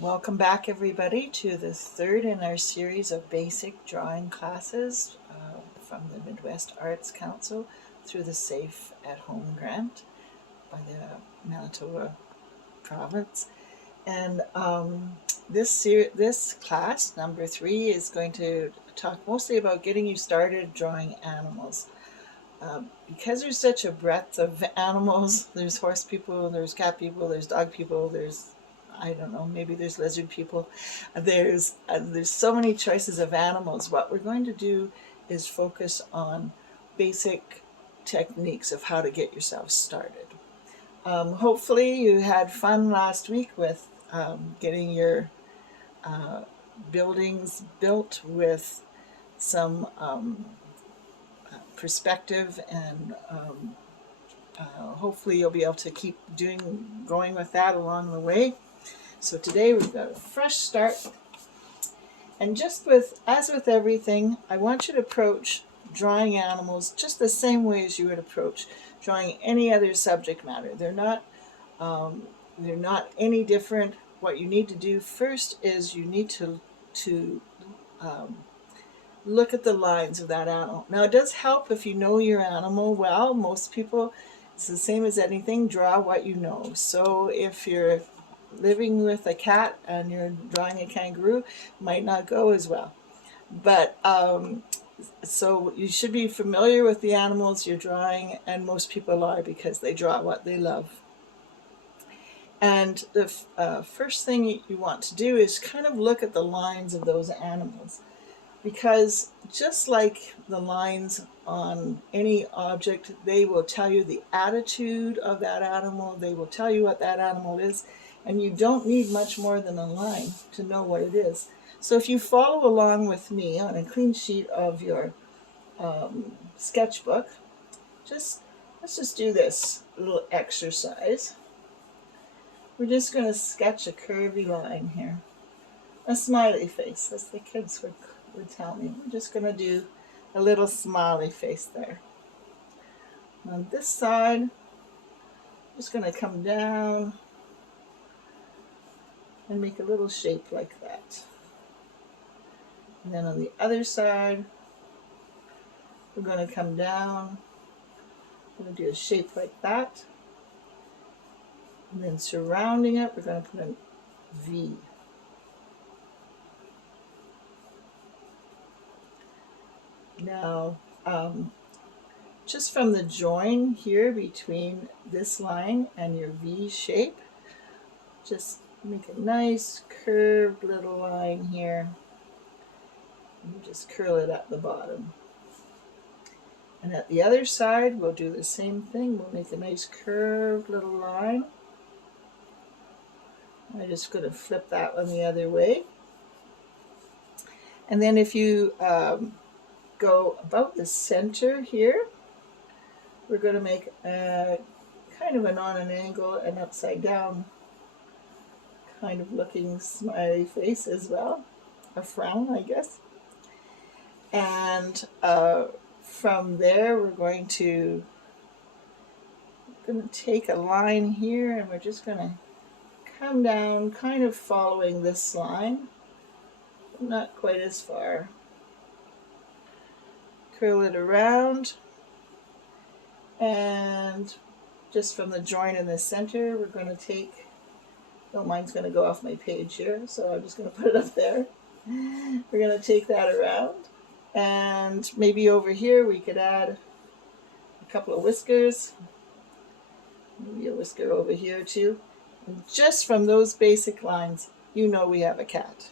Welcome back, everybody, to the third in our series of basic drawing classes from the Midwest Arts Council through the Safe at Home grant by the Manitoba province. And this class, number 3, is going to talk mostly about getting you started drawing animals. Because there's such a breadth of animals, there's horse people, there's cat people, there's dog people, there's, I don't know, maybe there's lizard people. There's so many choices of animals. What we're going to do is focus on basic techniques of how to get yourself started. Hopefully you had fun last week with getting your buildings built with some perspective, and hopefully you'll be able to keep going with that along the way. So today we've got a fresh start, and as with everything, I want you to approach drawing animals just the same way as you would approach drawing any other subject matter. They're not any different. What you need to do first is you need to look at the lines of that animal. Now, it does help if you know your animal well. Most people, it's the same as anything, draw what you know. So if you're living with a cat and you're drawing a kangaroo, might not go as well. But so you should be familiar with the animals you're drawing, and most people are, because they draw what they love. And the first thing you want to do is kind of look at the lines of those animals. Because just like the lines on any object, they will tell you the attitude of that animal, they will tell you what that animal is, and you don't need much more than a line to know what it is. So if you follow along with me on a clean sheet of your sketchbook, let's just do this little exercise. We're just going to sketch a curvy line here, a smiley face, as the kids would tell me. We're just going to do a little smiley face there. On this side, I'm just going to come down and make a little shape like that. And then on the other side, we're going to come down, we're going to do a shape like that. And then surrounding it, we're going to put a V. Now, just from the join here between this line and your V shape, just make a nice curved little line here. And just curl it at the bottom. And at the other side, we'll do the same thing. We'll make a nice curved little line. I'm just going to flip that one the other way. And then if you go about the center here, we're going to make a kind of on an angle and upside down kind of looking smiley face as well, a frown, I guess. And from there, we're going to take a line here, and we're just going to come down, kind of following this line, but not quite as far. Curl it around, and just from the join in the center, we're going to take, oh, mine's going to go off my page here, so I'm just going to put it up there. We're going to take that around, and maybe over here we could add a couple of whiskers, maybe a whisker over here too. And just from those basic lines, you know we have a cat.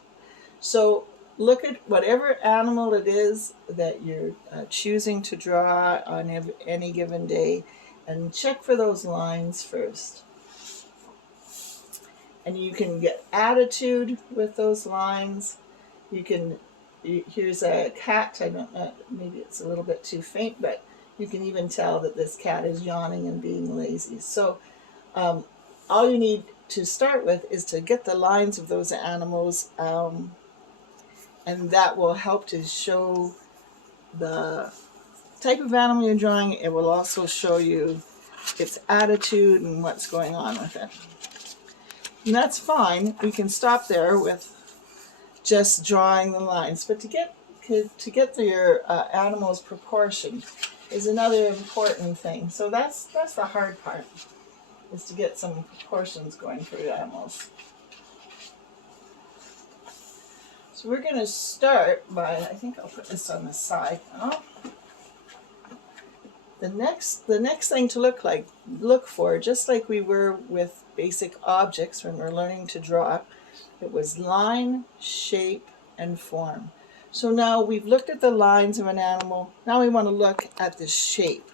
So look at whatever animal it is that you're choosing to draw on any given day, and check for those lines first. And you can get attitude with those lines. Here's a cat. I don't know, maybe it's a little bit too faint, but you can even tell that this cat is yawning and being lazy. So all you need to start with is to get the lines of those animals, and that will help to show the type of animal you're drawing. It will also show you its attitude and what's going on with it. And that's fine. We can stop there with just drawing the lines. But to get your animals proportioned is another important thing. So that's the hard part, is to get some proportions going for your animals. So we're going to start by, I think I'll put this on the side now. The next thing to look for, just like we were with basic objects when we're learning to draw, it was line, shape, and form. So now we've looked at the lines of an animal. Now we want to look at the shape,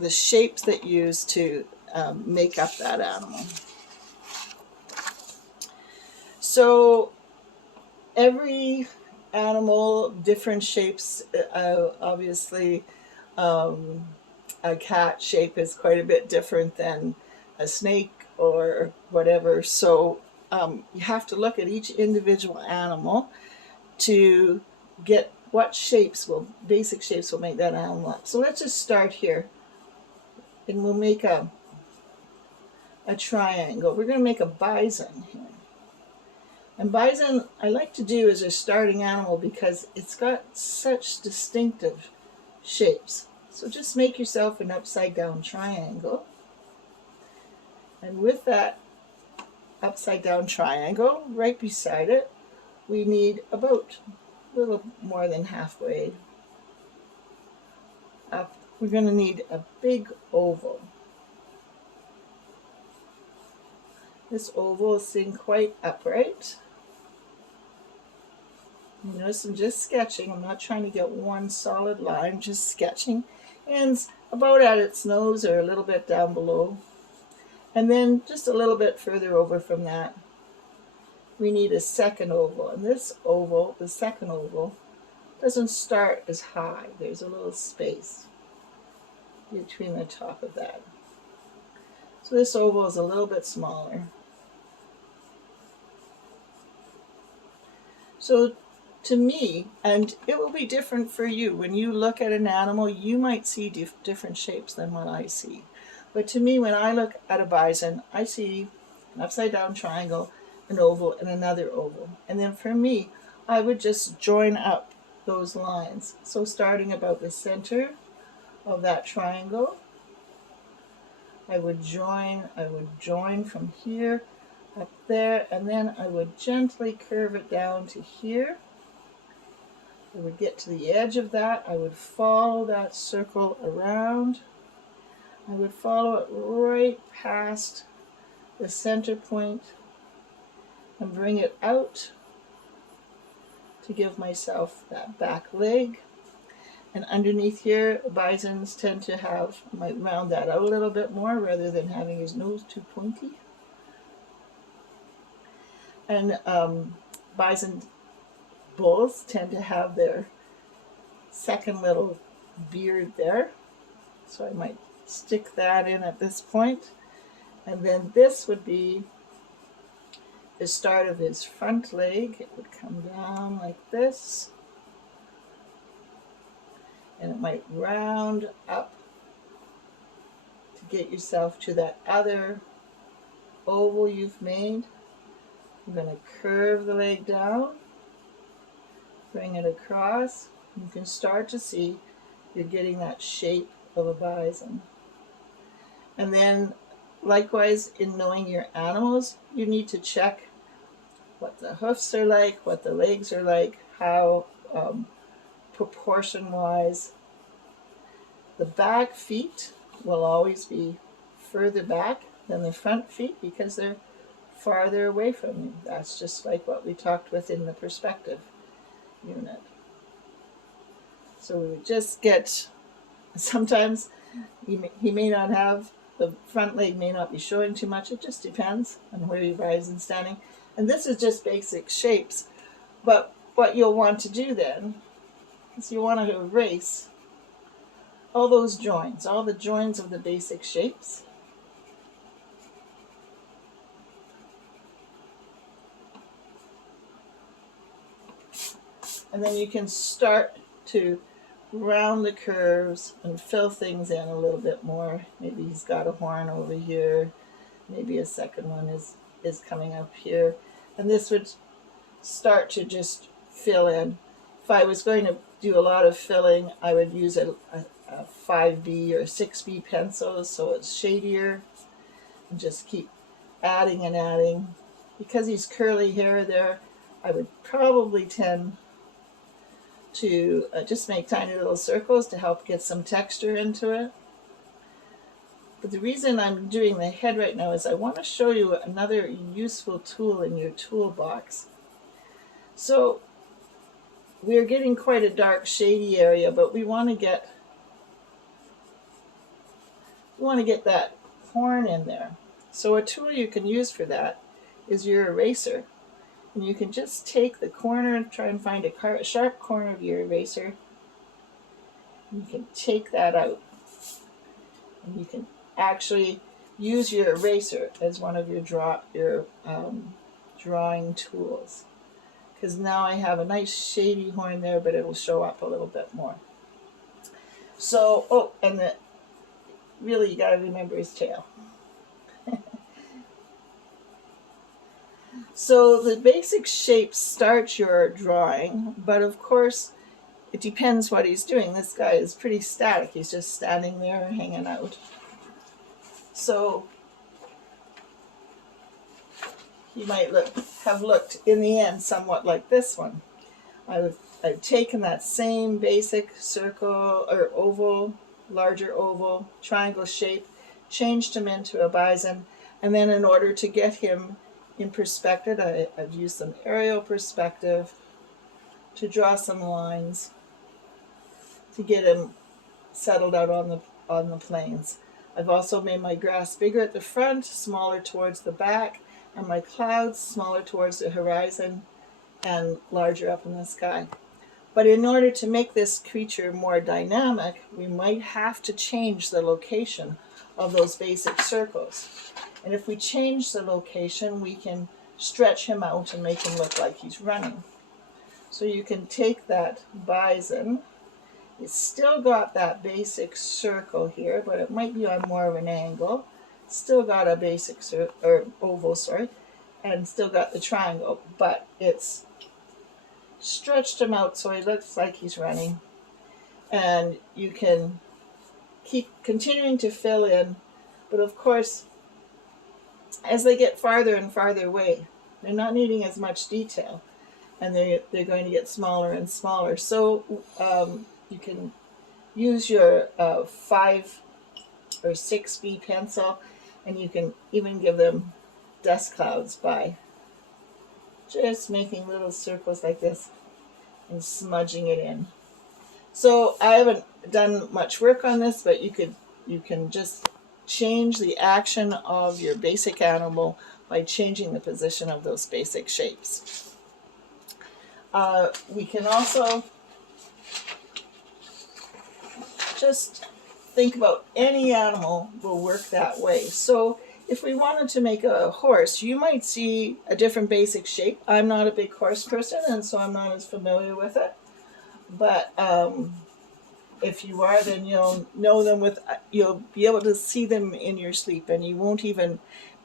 the shapes that you use to make up that animal. So every animal, different shapes. Obviously, a cat shape is quite a bit different than a snake or whatever. So you have to look at each individual animal to get what basic shapes will make that animal up. So let's just start here, and we'll make a triangle. We're going to make a bison here. And bison, I like to do as a starting animal because it's got such distinctive shapes. So just make yourself an upside down triangle. And with that upside down triangle, right beside it, we need about a little more than halfway up. We're going to need a big oval. This oval is sitting quite upright. You notice I'm just sketching. I'm not trying to get one solid line, just sketching. And about at its nose or a little bit down below. And then just a little bit further over from that, we need a second oval. And this oval, the second oval, doesn't start as high. There's a little space between the top of that. So this oval is a little bit smaller. So to me, and it will be different for you, when you look at an animal, you might see different shapes than what I see. But to me, when I look at a bison, I see an upside down triangle, an oval, and another oval. And then for me, I would just join up those lines. So starting about the center of that triangle, I would join from here up there, and then I would gently curve it down to here. I would get to the edge of that. I would follow that circle around. I would follow it right past the center point and bring it out to give myself that back leg. And underneath here, bisons tend to might round that out a little bit more rather than having his nose too pointy. And bison bulls tend to have their second little beard there. So I might stick that in at this point. And then this would be the start of his front leg. It would come down like this. And it might round up to get yourself to that other oval you've made. I'm going to curve the leg down, bring it across. You can start to see you're getting that shape of a bison. And then likewise, in knowing your animals, you need to check what the hoofs are like, what the legs are like, how proportion-wise. The back feet will always be further back than the front feet because they're farther away from you. That's just like what we talked with in the perspective unit. So we would just get, sometimes he may not have, the front leg may not be showing too much. It just depends on where your bison's standing. And this is just basic shapes. But what you'll want to do then is you want to erase all those joins, all the joins of the basic shapes. And then you can start to round the curves and fill things in a little bit more. Maybe he's got a horn over here. Maybe a second one is is coming up here, and this would start to just fill in. If I was going to do a lot of filling, I would use a 5B or 6B pencil so it's shadier, and just keep adding and adding. Because he's curly hair there, I would probably tend to just make tiny little circles to help get some texture into it. But the reason I'm doing the head right now is I want to show you another useful tool in your toolbox. So we're getting quite a dark shady area, but we want to get that horn in there. So a tool you can use for that is your eraser. And you can just take the corner and try and find a sharp corner of your eraser. You can take that out. And you can actually use your eraser as one of your drawing tools. Because now I have a nice shady horn there, but it will show up a little bit more. So, really you got to remember his tail. So the basic shapes start your drawing, but of course it depends what he's doing. This guy is pretty static. He's just standing there hanging out. So he might have looked in the end somewhat like this one. I've taken that same basic circle or oval, larger oval, triangle shape, changed him into a bison, and then in order to get him in perspective, I've used some aerial perspective to draw some lines to get him settled out on the plains. I've also made my grass bigger at the front, smaller towards the back, and my clouds smaller towards the horizon and larger up in the sky. But in order to make this creature more dynamic, we might have to change the location of those basic circles. And if we change the location, we can stretch him out and make him look like he's running. So you can take that bison. It's still got that basic circle here, but it might be on more of an angle. Still got a basic oval, and still got the triangle, but it's stretched him out so he looks like he's running. And you can keep continuing to fill in, but of course, as they get farther and farther away, they're not needing as much detail, and they're going to get smaller and smaller. So you can use your 5 or 6B pencil, and you can even give them dust clouds by just making little circles like this and smudging it in. So I haven't done much work on this, but you can just change the action of your basic animal by changing the position of those basic shapes. We can also just think about any animal will work that way. So if we wanted to make a horse, you might see a different basic shape. I'm not a big horse person, and so I'm not as familiar with it. But if you are, then you'll know them you'll be able to see them in your sleep, and you won't even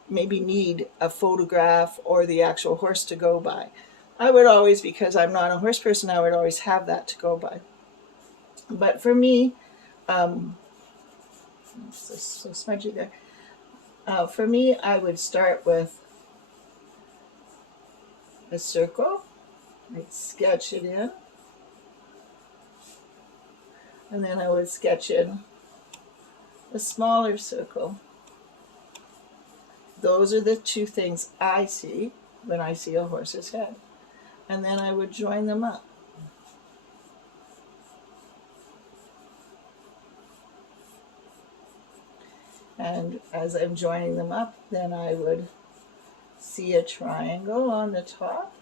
maybe need a photograph or the actual horse to go by. I would always, because I'm not a horse person, I would always have that to go by. But for me, so smudgy there. For me, I would start with a circle. I'd sketch it in. And then I would sketch in a smaller circle. Those are the two things I see when I see a horse's head. And then I would join them up. And as I'm joining them up, then I would see a triangle on the top,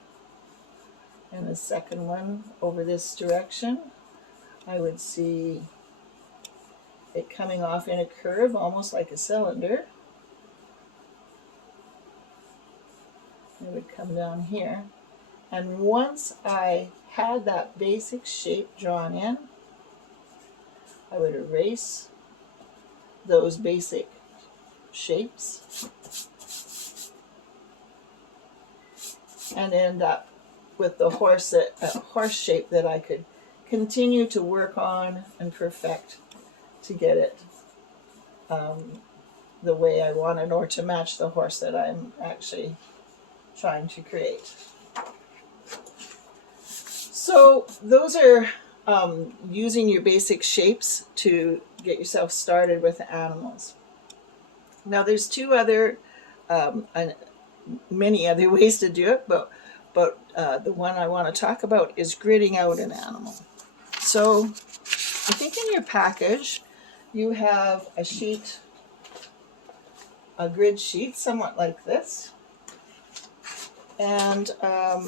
and the second one over this direction. I would see it coming off in a curve, almost like a cylinder. It would come down here. And once I had that basic shape drawn in, I would erase those basic shapes. and end up with the horse shape that I could continue to work on and perfect to get it the way I wanted, or to match the horse that I'm actually trying to create. So those are using your basic shapes to get yourself started with animals. Now there's many other ways to do it, but the one I want to talk about is gridding out an animal. So I think in your package you have a grid sheet, somewhat like this, and I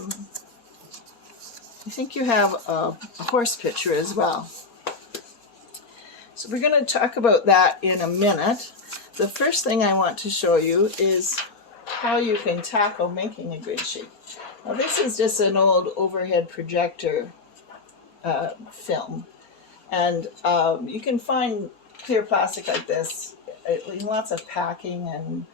think you have a horse picture as well. So we're going to talk about that in a minute. The first thing I want to show you is how you can tackle making a grid sheet. Now this is just an old overhead projector film, and you can find clear plastic like this in lots of packing and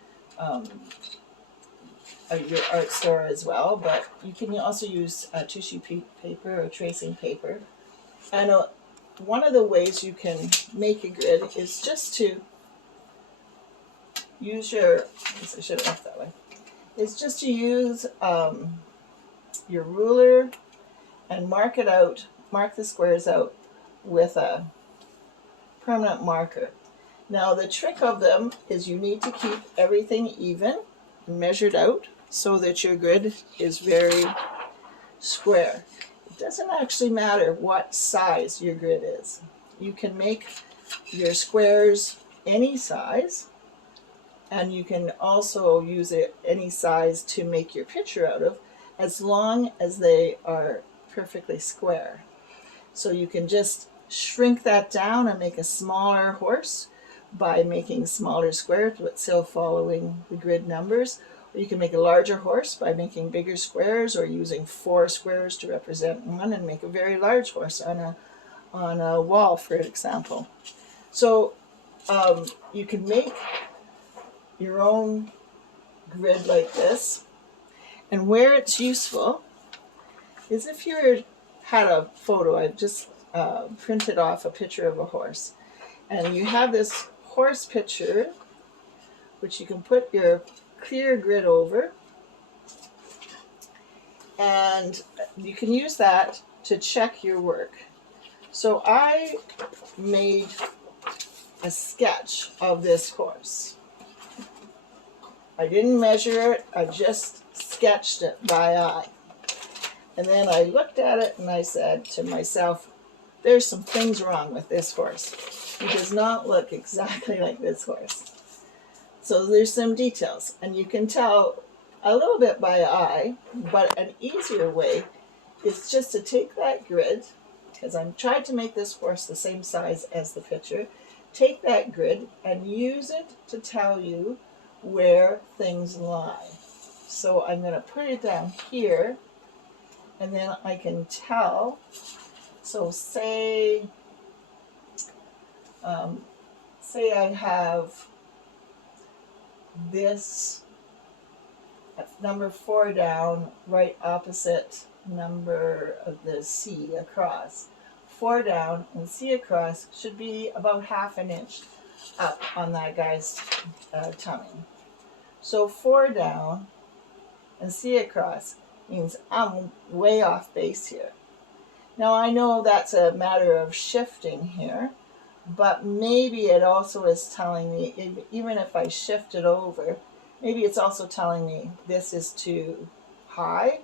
your art store as well, but you can also use tissue paper or tracing paper. And one of the ways you can make a grid is just to use I should have left that way. It's just to use your ruler and mark the squares out with a permanent marker. Now the trick of them is you need to keep everything even, measured out, so that your grid is very square. It doesn't actually matter what size your grid is. You can make your squares any size, and you can also use any size to make your picture out of, as long as they are perfectly square. So you can just shrink that down and make a smaller horse by making smaller squares but still following the grid numbers. Or you can make a larger horse by making bigger squares, or using 4 squares to represent one and make a very large horse on a wall, for example. So you can make your own grid like this, and where it's useful is if you had a photo. I've just printed off a picture of a horse, and you have this horse picture which you can put your clear grid over, and you can use that to check your work. So I made a sketch of this horse. I didn't measure it, I just sketched it by eye. And then I looked at it and I said to myself, there's some things wrong with this horse. He does not look exactly like this horse. So there's some details, and you can tell a little bit by eye, but an easier way is just to take that grid, because I'm trying to make this horse the same size as the picture, take that grid and use it to tell you where things lie. So I'm going to put it down here, and then I can tell. So say I have this number 4 down right opposite number of the C across. 4 down and C across should be about 1/2 inch up on that guy's tummy. So 4 down and C across means I'm way off base here. Now I know that's a matter of shifting here, but maybe it also is telling me, even if I shift it over, maybe it's also telling me this is too high,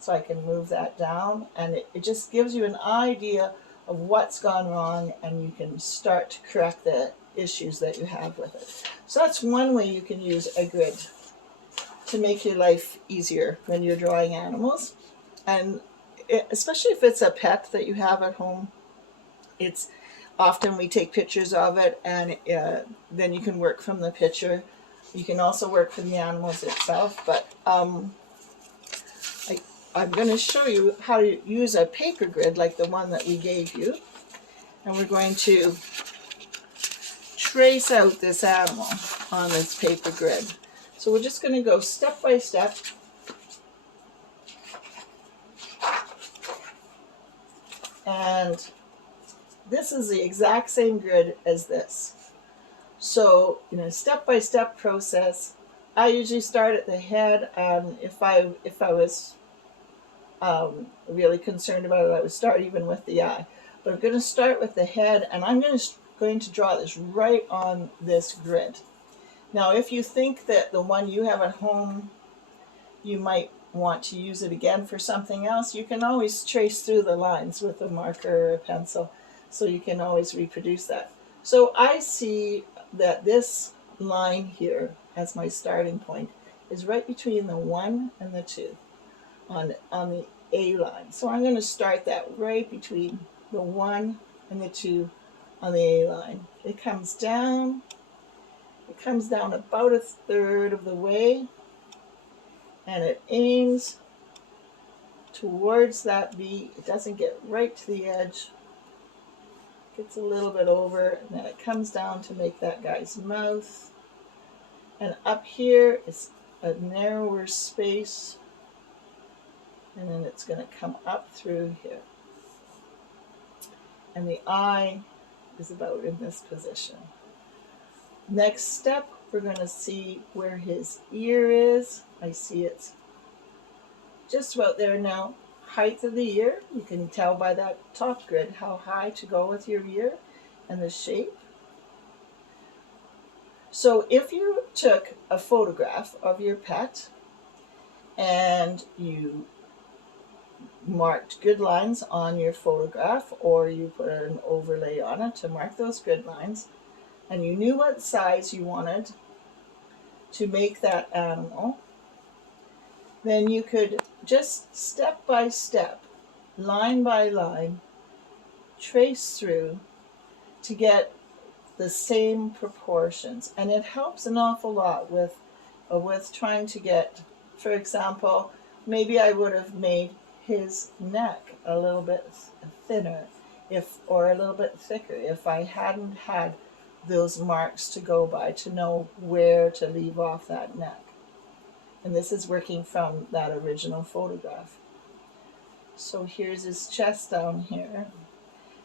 so I can move that down, and it just gives you an idea of what's gone wrong, and you can start to correct the issues that you have with it. So that's one way you can use a grid to make your life easier when you're drawing animals. And especially if it's a pet that you have at home, it's often we take pictures of it, and then you can work from the picture. You can also work from the animals itself, but I'm going to show you how to use a paper grid like the one that we gave you, and we're going to trace out this animal on this paper grid. So we're just going to go step by step And this is the exact same grid as this. So in a step-by-step process, I usually start at the head, and if I was really concerned about it, I would start even with the eye. But I'm going to start with the head, and I'm going to draw this right on this grid. Now, if you think that the one you have at home, you might want to use it again for something else, you can always trace through the lines with a marker or a pencil, so you can always reproduce that. So I see that this line here as my starting point is right between the 1 and the 2 on the A line. So I'm going to start that right between the 1 and the 2 on the A line. It comes down about a third of the way, and it aims towards that V. It doesn't get right to the edge. It gets a little bit over, and then it comes down to make that guy's mouth. And up here is a narrower space, and then it's going to come up through here. And the eye is about in this position. Next step, we're going to see where his ear is. I see it's just about there now. Height of the ear, you can tell by that top grid how high to go with your ear and the shape. So if you took a photograph of your pet and you marked grid lines on your photograph, or you put an overlay on it to mark those grid lines, and you knew what size you wanted to make that animal, then you could just step by step, line by line, trace through to get the same proportions. And it helps an awful lot with trying to get, for example, maybe I would have made his neck a little bit thinner or a little bit thicker if I hadn't had those marks to go by to know where to leave off that neck. And this is working from that original photograph. So here's his chest down here.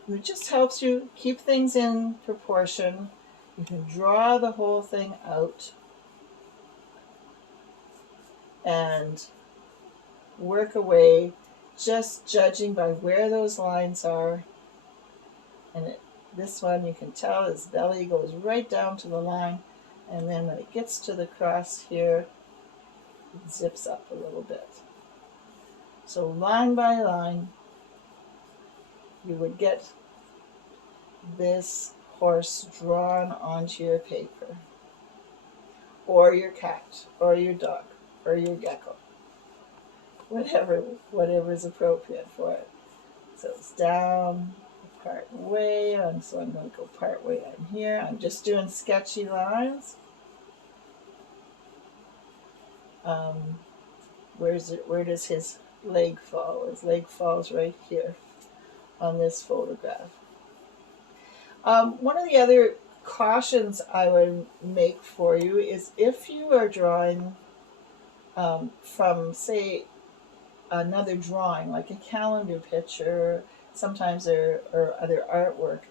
And it just helps you keep things in proportion. You can draw the whole thing out and work away, just judging by where those lines are. And this one, you can tell his belly goes right down to the line, and then when it gets to the cross here, it zips up a little bit. So line by line, you would get this horse drawn onto your paper, or your cat, or your dog, or your gecko, whatever is appropriate for it. So it's down, part way on, so I'm going to go part way on here. I'm just doing sketchy lines. Where does his leg fall? His leg falls right here on this photograph. One of the other cautions I would make for you is if you are drawing from, say, another drawing, like a calendar picture, sometimes or other artwork,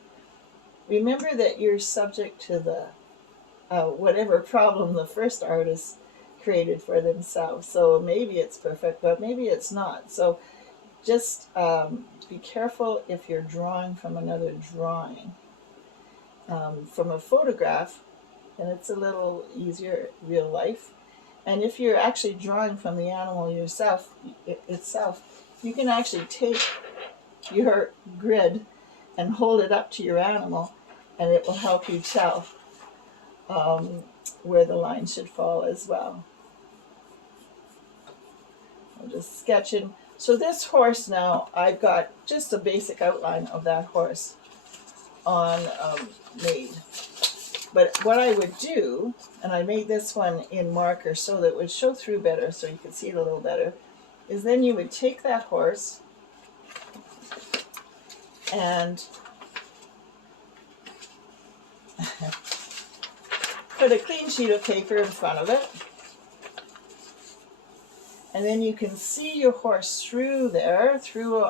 remember that you're subject to the whatever problem the first artist created for themselves. So maybe it's perfect, but maybe it's not. So just be careful if you're drawing from another drawing. From a photograph, and it's a little easier real life. And if you're actually drawing from the animal itself, you can actually take your grid and hold it up to your animal, and it will help you tell where the line should fall as well. I'm just sketching. So this horse now, I've got just a basic outline of that horse on made. But what I would do, and I made this one in marker so that it would show through better, so you could see it a little better, is then you would take that horse and put a clean sheet of paper in front of it, and then you can see your horse through there, through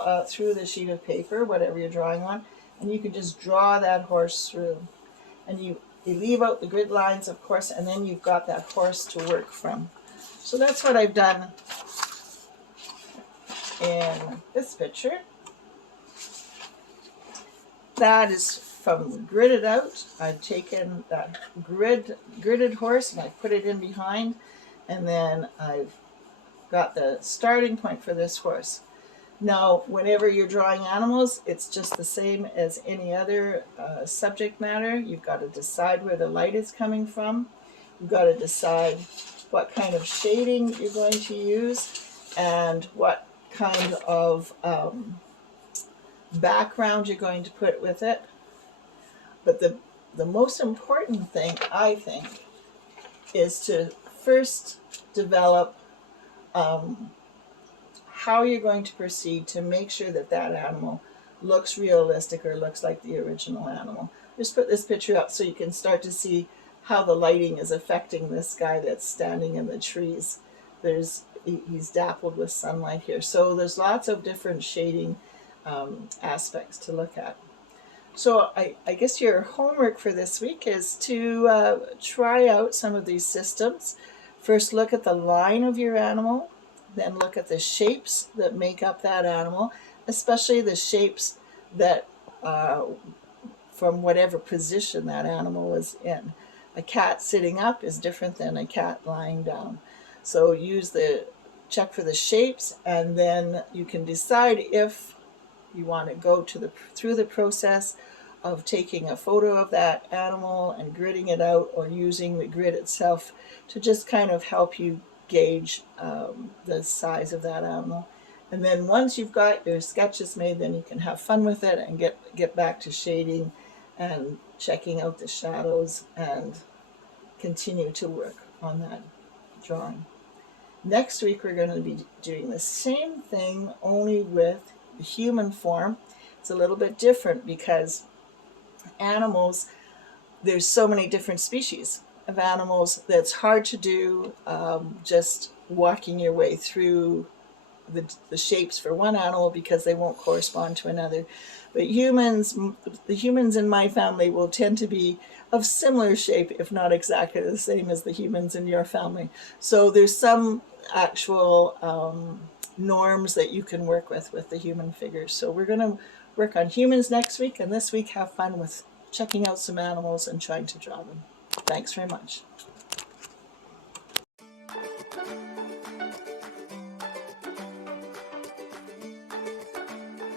the sheet of paper, whatever you're drawing on, and you can just draw that horse through. And you leave out the grid lines, of course, and then you've got that horse to work from. So that's what I've done in this picture. That is from gridded out. I've taken that gridded horse and I put it in behind, and then I've got the starting point for this horse. Now, whenever you're drawing animals, it's just the same as any other subject matter. You've got to decide where the light is coming from. You've got to decide what kind of shading you're going to use and what kind of background you're going to put with it. But the most important thing, I think, is to first develop how you're going to proceed to make sure that that animal looks realistic or looks like the original animal. Just put this picture up so you can start to see how the lighting is affecting this guy that's standing in the trees. He's dappled with sunlight here. So there's lots of different shading aspects to look at. So I guess your homework for this week is to try out some of these systems. First, look at the line of your animal, then look at the shapes that make up that animal, especially the shapes that from whatever position that animal is in. A cat sitting up is different than a cat lying down. So check for the shapes, and then you can decide if you want to go through the process of taking a photo of that animal and gridding it out, or using the grid itself to just kind of help you gauge the size of that animal. And then once you've got your sketches made, then you can have fun with it and get back to shading and checking out the shadows and continue to work on that drawing. Next week we're going to be doing the same thing, only with the human form. It's a little bit different because animals, there's so many different species of animals that's hard to do just walking your way through the shapes for one animal, because they won't correspond to another. But the humans in my family will tend to be of similar shape, if not exactly the same as the humans in your family. So there's some actual norms that you can work with the human figures. So we're going to work on humans next week, and this week have fun with checking out some animals and trying to draw them. Thanks very much.